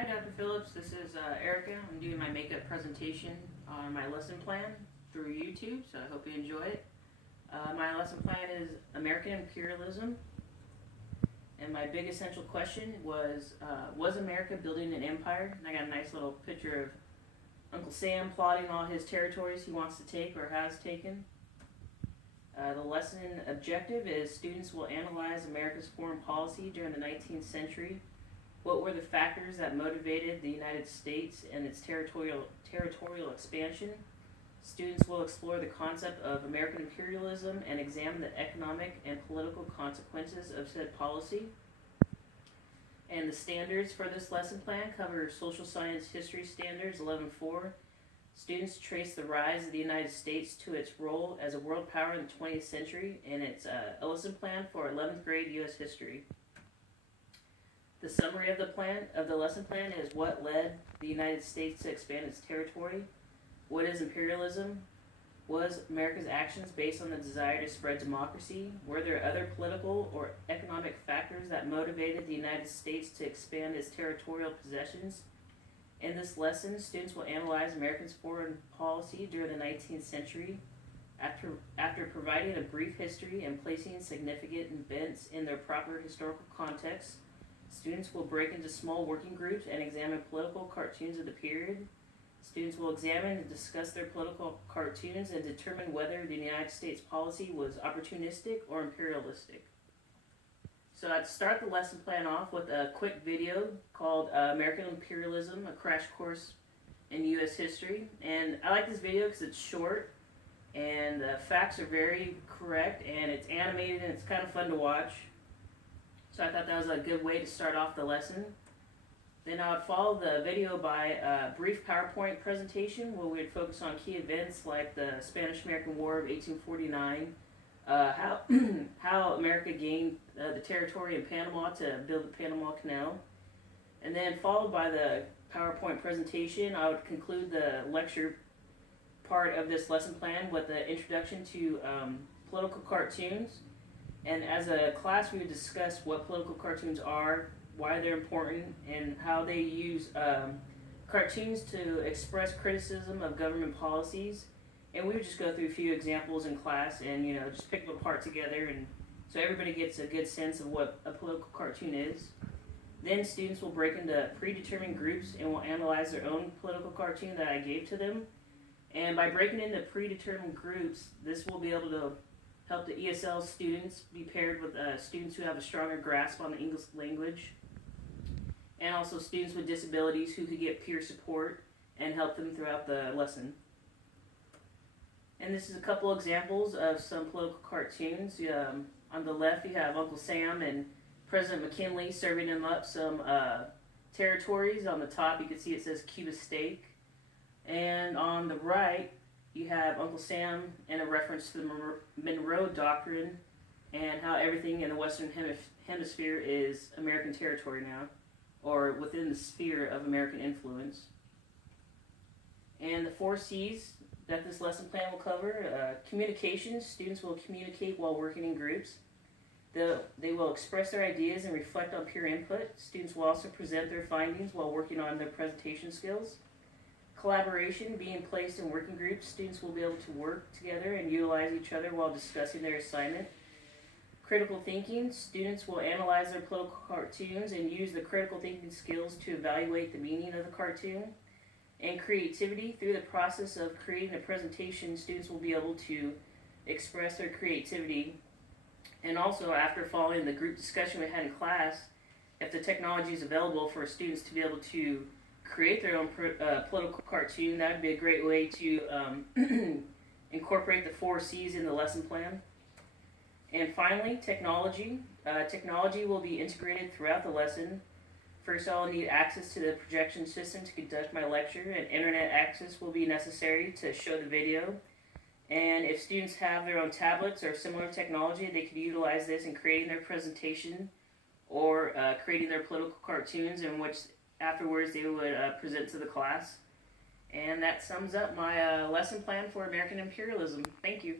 Hi, Dr. Phillips. This is Erica. I'm doing my makeup presentation on my lesson plan through YouTube, so I hope you enjoy it. My lesson plan is American Imperialism, and my big essential question was America building an empire? And I got a nice little picture of Uncle Sam plotting all his territories he wants to take or has taken. The lesson objective is students will analyze America's foreign policy during the 19th century. What were the factors that motivated the United States and its territorial expansion? Students will explore the concept of American imperialism and examine the economic and political consequences of said policy. And the standards for this lesson plan cover Social Science History Standards 11.4. Students trace the rise of the United States to its role as a world power in the 20th century, and it's a lesson plan for 11th grade U.S. history. The summary of the lesson plan is what led the United States to expand its territory, what is imperialism, was America's actions based on the desire to spread democracy, were there other political or economic factors that motivated the United States to expand its territorial possessions. In this lesson, students will analyze America's foreign policy during the 19th century. After providing a brief history and placing significant events in their proper historical context, students will break into small working groups and examine political cartoons of the period. Students will examine and discuss their political cartoons and determine whether the United States policy was opportunistic or imperialistic. So I'd start the lesson plan off with a quick video called American Imperialism, a crash course in U.S. history. And I like this video because it's short and the facts are very correct and it's animated and it's kind of fun to watch. So I thought that was a good way to start off the lesson. Then I would follow the video by a brief PowerPoint presentation where we'd focus on key events like the Spanish-American War of 1849, how America gained the territory in Panama to build the Panama Canal. And then followed by the PowerPoint presentation, I would conclude the lecture part of this lesson plan with the introduction to political cartoons. And as a class, we would discuss what political cartoons are, why they're important, and how they use cartoons to express criticism of government policies. And we would just go through a few examples in class and, just pick them apart together, and so everybody gets a good sense of what a political cartoon is. Then students will break into predetermined groups and will analyze their own political cartoon that I gave to them. And by breaking into predetermined groups, this will be able to help the ESL students be paired with students who have a stronger grasp on the English language, and also students with disabilities who could get peer support and help them throughout the lesson. And this is a couple examples of some political cartoons. On the left you have Uncle Sam and President McKinley serving him up some territories. On the top you can see it says Cuba steak. And on the right you have Uncle Sam and a reference to the Monroe Doctrine and how everything in the Western Hemisphere is American territory now, or within the sphere of American influence. And the 4 C's that this lesson plan will cover: communication. Students will communicate while working in groups. They will express their ideas and reflect on peer input. Students will also present their findings while working on their presentation skills. Collaboration. Being placed in working groups, students will be able to work together and utilize each other while discussing their assignment. Critical thinking. Students will analyze their political cartoons and use the critical thinking skills to evaluate the meaning of the cartoon. And creativity. Through the process of creating a presentation, students will be able to express their creativity. And also, after following the group discussion we had in class, if the technology is available for students to be able to create their own political cartoon, that would be a great way to incorporate the 4 C's in the lesson plan. And finally, technology. Technology will be integrated throughout the lesson. First, I'll need access to the projection system to conduct my lecture, and internet access will be necessary to show the video. And if students have their own tablets or similar technology, they could utilize this in creating their presentation or creating their political cartoons, in which afterwards they would present to the class. And that sums up my lesson plan for American Imperialism. Thank you.